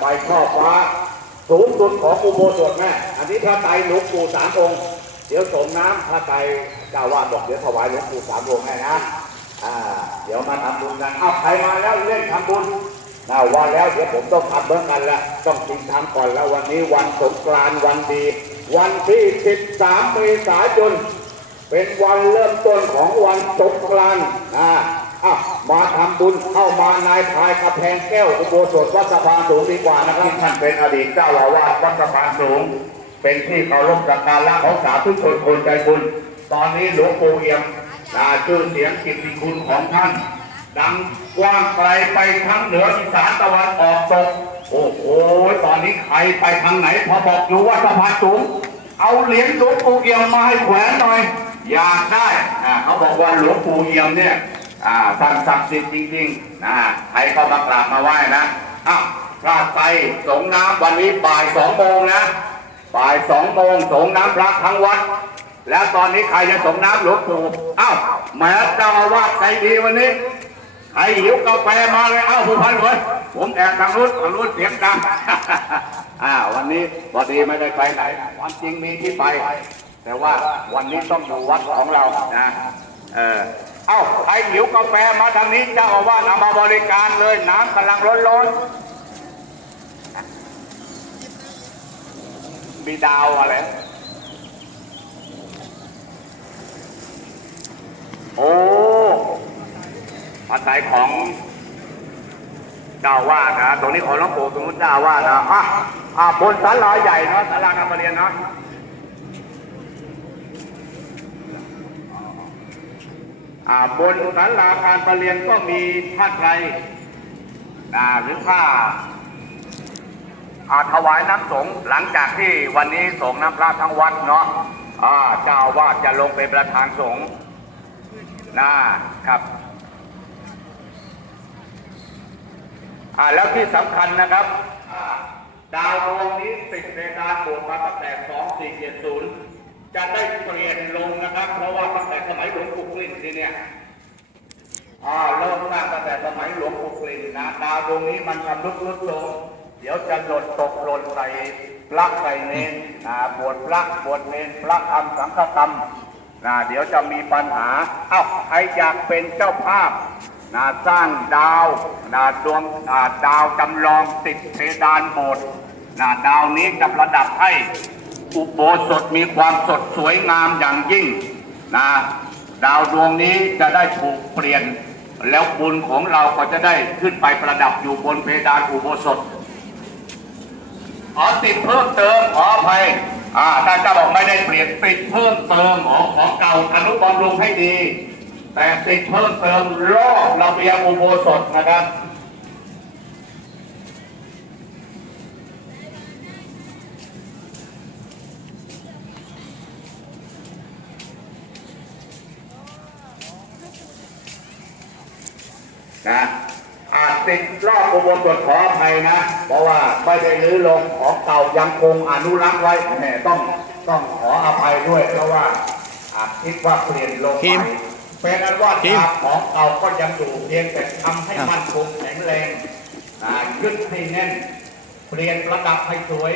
ไปช่อฟ้า สูงสุดของอุโบสถแม่ อันนี้พระไตรหลวงปู่สามองค์ เดี๋ยวส่งน้ำพระไตรเจ้าวาดบอกเดี๋ยวถวายหลวงปู่สามองค์ให้นะอ่าเดี๋ยวมาทำบุญกันเอาใครมาแล้วเล่นทำบุญน่าว่าแล้วเดี๋ยวผมต้องทำเหมือนกันละต้องจริงทำก่อนแล้ววันนี้วันสงกรานต์วันดี วันที่ 13 เมษายนเป็นวันเริ่มต้นของวันสงกรานต์อ่าอะ มาทำบุญเข้ามานายพายกระแพงแก้วอุโบสถวัดสะพานสูงดีกว่านะครับ ท่านเป็นอดีตเจ้าอาวาสวัดสะพานสูง เป็นที่เคารพสักการะของสาธุชนคนใจบุญ ตอนนี้หลวงปู่เอี่ยมอ่าชื่อเสียงกิตติคุณของท่าน ดังกว้างไกลไปทั้งเหนืออีสานตะวันออกตก โอ้โห ตอนนี้ใครไปทางไหนพอบอกอยู่ว่าสะพานสูง เอาเหรียญหลวงปู่เอี่ยมมาให้แขวนหน่อย อยากได้เขาบอกว่าหลวงปู่เอี่ยมเนี่ย อ่าท่านศักดิ์สิทธิ์จริงๆนะใครก็มากราบมาไหว้นะอ้าวพระไตรสงน้ำวันนี้บ่ายสองโมงนะบ่ายสองโมงสงน้ำพระทั้งวัด แล้วตอนนี้ใครจะสงน้ำหลวงปู่อ้าวแม้เจ้าอาวาสใจดีวันนี้ใครหิวกาแฟมาเลยเอ้าผู้พันเลยผมแอบทางนู้นทางนู้นเสียงดังอ่าวันนี้พอดีไม่ได้ไปไหนความจริงมีที่ไป แต่ว่าวันนี้ต้องอยู่วัดของเรานะเออ เอ้าใครหิวกาแฟมาทางนี้เจ้าอาวาสเอามาบริการเลย น้ำกำลังร้อนๆมีดาวอะไร โอ้อาศัยของเจ้าอาวาดนะ ตรงนี้ของหลวงปู่ตรงนู้นเจ้าอาวานะอะอะบนศาลาใหญ่เนาะศาลาการประเรียนเนาะอ่า บนศาลาการประเรียนก็มีผ้าไตรหรือผ้าถวายน้ำสงฆ์หลังจากที่วันนี้สงฆ์น้ำพระทั้งวัดเนาะเจ้าวาดจะลงเป็นประธานสงฆ์นะครับแล้วที่สำคัญนะครับ ดาวดวงนี้ติดในการโบสถ์มาตั้งแต่ 2470 จะได้เปลี่ยนลงนะครับ เพราะว่าตั้งแต่สมัยหลวง ปู่กลิ่นนี่เนี่ยอ่าเริ่มสร้างตั้งแต่สมัยหลวงปู่กลิ่นนะดาวดวงนี้มันชำรุดรุดโทรมเดี๋ยวจะหล่นตกหล่นใส่พระใส่เนนนะบวชพระบวชเนนพระทำสังฆกรรมนะเดี๋ยวจะมีปัญหาเอ้าใครอยากเป็นเจ้าภาพนะสร้างดาวนะดวงอ่าดาวจำลองติดเพดานโบสถ์นะดาวนี้จะประดับให้อุโบสถมีความสดสวยงามอย่างยิ่งนะ ดาวดวงนี้จะได้ถูกเปลี่ยน แล้วบุญของเราก็จะได้ขึ้นไปประดับอยู่บนเพดานอุโบสถขอติดเพิ่มเติมขออภัยอ่าท่าเจ้าบอกไม่ได้เปลี่ยนติดเพิ่มเติมของของเก่าอนุบำรุงให้ดี แต่ติดเพิ่มเติมรอบระเบียงอุโบสถนะครับ นะอาจติดรอบอุโบสถขออภัยนะ เพราะว่าไม่ได้รื้อลงของเก่ายังคงอนุรักษ์ไว้แหมต้องต้องขออภัยด้วยเพราะว่าอาจคิดว่าเปลี่ยนลงคิไปมเป็นอันว่าคิมตาของเก่าก็ยังอยู่เพียงแต่ทำให้มันคงแข็งแรงอ่ายึดให้แน่น เปลี่ยนระดับให้สวย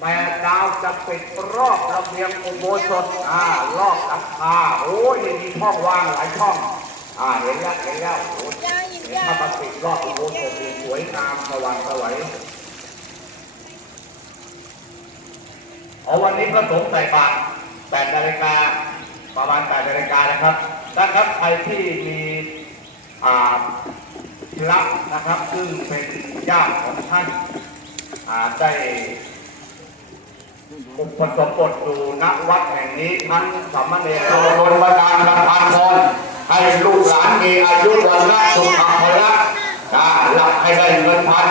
แต่ดาวจะปิดรอบระเบียงอุโบสถอ่ารอบหลังคาโอ้ยมีช่องว่างหลายช่องอ่าเห็นแล้วเห็นแล้ว เห็นถ้ามัติดรอบอุโบสถนี่สวยงามสว่างสวยเอาวันนี้พระสงฆ์ใส่บาตร8นาฬิกาประมาณ8นาฬิกานะครับนะครับใครที่มีอ่าพระนะครับ ซึ่งเป็นญาติของท่านอ่าได้อุปสมบทอยู่ณวัดแห่งนี้ ทั้งสามเณรโดนบันดาลประทานพร ให้ลูกหลานมีอายุวันละสุขภาละอ่าหลับให้ได้เงินพัน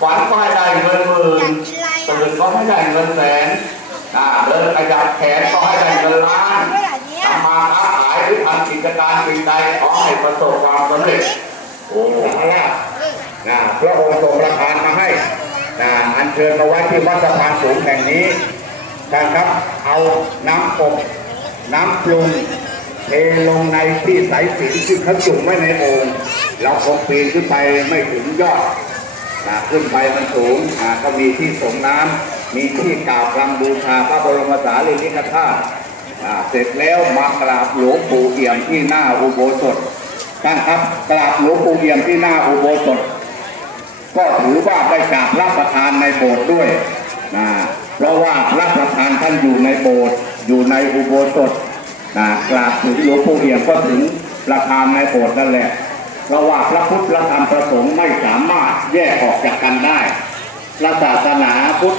ฝันก็ให้ได้เงินหมื่นตื่นก็ให้ได้เงินแสนอ่าเดินขยับแขนก็ให้ได้เงินล้านทำมาค้าขายหรือทำกิจการสิ่งใดขอให้ประสบความสำเร็จโอ้พระนะพระองค์ทรงประทานมาให้นะอัญเชิญมาไว้ที่วัดสะพานสูงแห่งนี้นะครับ เอาน้ำอบน้ำปรุง เทลงในที่ใสายสิญที่เขาจุ่มไว้ในโอ่งเราคงปีนขึ้นไปไม่ถึงยอดอ่าขึ้นไปมันสูงอ่าก็มีที่ส่งน้ำมีที่กราบรำบูชาพระบรมสารีริกธาตุเสร็จแล้วมากราบหลวงปู่เอี่ยมที่หน้าอุโบสถท่านครับกราบหลวงปู่เอี่ยมที่หน้าอุโบสถ ก็ถือว่าได้กราบรับประทานในโบสถ์ด้วยนะเพราะว่ารับประทานท่านอยู่ในโบสถ์อยู่ในอุโบสถ นะกราบถึงหลวงปู่เอี่ยมก็ถึงประทานในโบสถ์นั่นแหละเพราะว่าพระพุทธพระธรรมพระสงฆ์ไม่สามารถแยกออกจากกันได้พระศาสนาพุทธ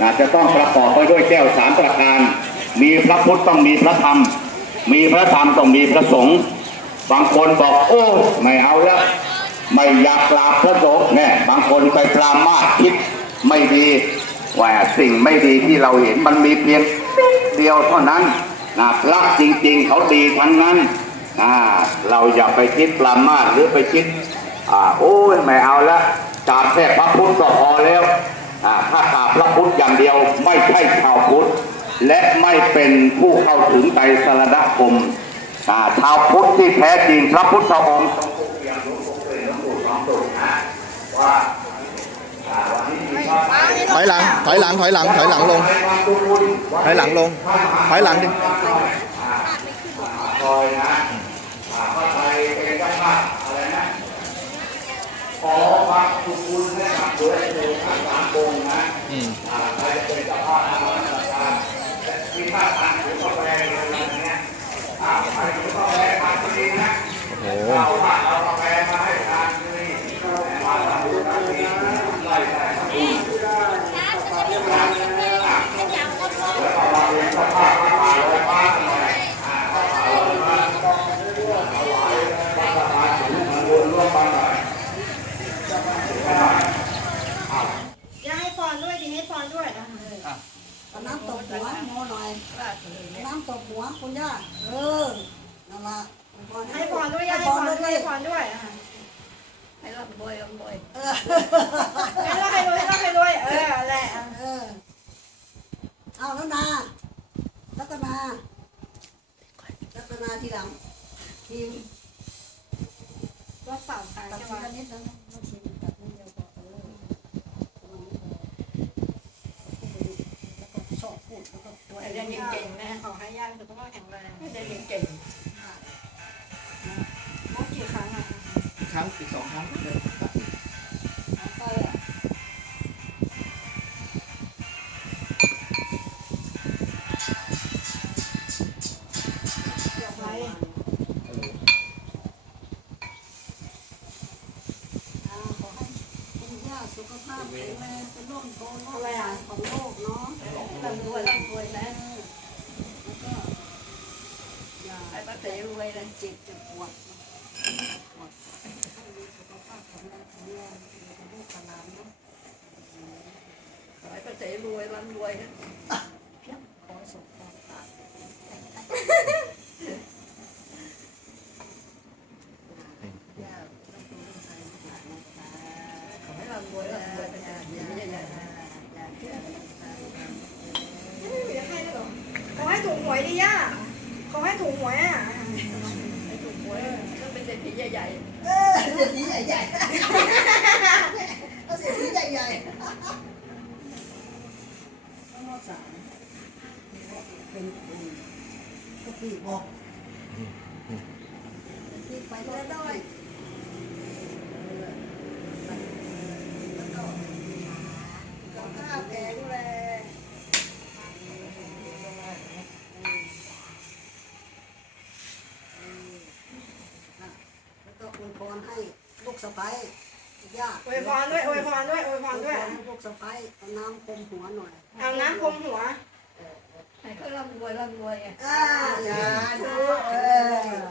นะจะต้องประกอบไปด้วยแก้วสามประการ มีพระพุทธต้องมีพระธรรม มีพระธรรมต้องมีพระสงฆ์บางคนบอกโอ้ไม่เอาแล้วไม่อยากกราบพระสงฆ์เนี่ยบางคนไปปรามาสคิดไม่ดีว่าสิ่งไม่ดีที่เราเห็นมันมีเพียงเดียวเท่านั้น นะพระจริง ๆ เขาดีทั้งนั้นอ่าเราอย่าไปคิดปรามาสหรือไปคิดอ่าโอ้ยไม่เอาละกราบแค่พระพุทธก็พอแล้วอ่าถ้ากราบพระพุทธอย่างเดียวไม่ใช่ชาวพุทธและไม่เป็นผู้เข้าถึงใจสรณคมอ่าชาวพุทธที่แท้จริงพระพุทธองค์ถอยหลัง ถอยหลัง ถอยหลัง ถอยหลังลง ถอยหลังลง ถอยหลังดิ อยนะอ่าพระไทยเป็นเจ้าภาพอะไรนะ ขอความสุขุนให้กับหลวงปู่ทั้งสามองค์นะอืมอ่าใครจะเป็นเจ้าภาพทำราชการและมีท่าทางถือกาแฟอะไรอย่างเงี้ยอ่าใครถือกาแฟทานก็ดีนะโอ้โหเราว่าเรากาแฟมาให้ทานก็ดีมาทำบุญทำดีไล่ได้ทำบุญแล้วก็มาเป็นเจ้าภาพพระป่าลอยฟ้าหน่อยอ่าพระป่าลอยฟ้าถวายวัดสะพานสูงมาร่วมร่วมกันหน่อยให้หน่อย อย่าให้พรด้วยดีให้พรด้วยนะคะ เอาน้ำตบหัวโมห น่อยเอาน้ำตบหัวคุณย่า เออนั่นละให้พรด้วยอย่าให้ให้พพรรด้ด้ววยยให้พรด้วยนะคะให้ร่ำรวยร่ำรวยเออให้เราให้รวยให้เราให้รวย เออแหละเออเอาแล้วนารัตนารัตนาทีหลังทีมรถสามคันตัดใช่ทีไหมละนิดนะต้องทีมตัดนิดเดียวพอเออแล้วก็ชอบ พูดแล้วก็ตัวแต่เอเรียนงเก่งๆนะขอให้ย่าสุขภาพแข็งแรงให้ได้เรียนเก่งนับกี่ครั้งอะครั้งอีกสองครั้งเดิน คุณย่าสุขภาพแข็งแรงเป็นร่มโพล่มใสของโลกเนาะร่ำรวยร่ำรวยนะแล้วก็อย่าให้ป้าเสรวยนะเจ็บจะปวดปวดให้มีสุขภาพแข็งแรงแข็งแรงอยู่กับลูกกับหลานเนาะขอให้ป้าเสรวยร่ำรวยนะ ขอให้สุขภาพตาย่าต้องเป็นลูกชายลูกหลานนะคะ ขอให้ร่ำรวยร่ำรวยเป็นอย่างนี้ใหญ่ อย่าเชื่อในทาง ไม่มีให้ด้วยเหรอขอให้ถู กหวยดิย่าขอให้ถูกหวยอะๆให้ถูกหวยก็เป็นเศรษฐีใหญ่ๆเออเสียทีใหญ่ๆเอาเสียทีใหญ่ๆต้องรักษาเป็นคนก็ปีบอกปีไปก็ได้แล้ รให้ลูกสะใภ้ญาติอวยพรด้วยอวยพรด้วยอวยพรด้วยลูกสะใภ้เอาน้ำคมหัวหน่อยเอาน้ำคมหัวให้เขาร่ำรวยร่ำรวยอะ อ่าสาธุเออ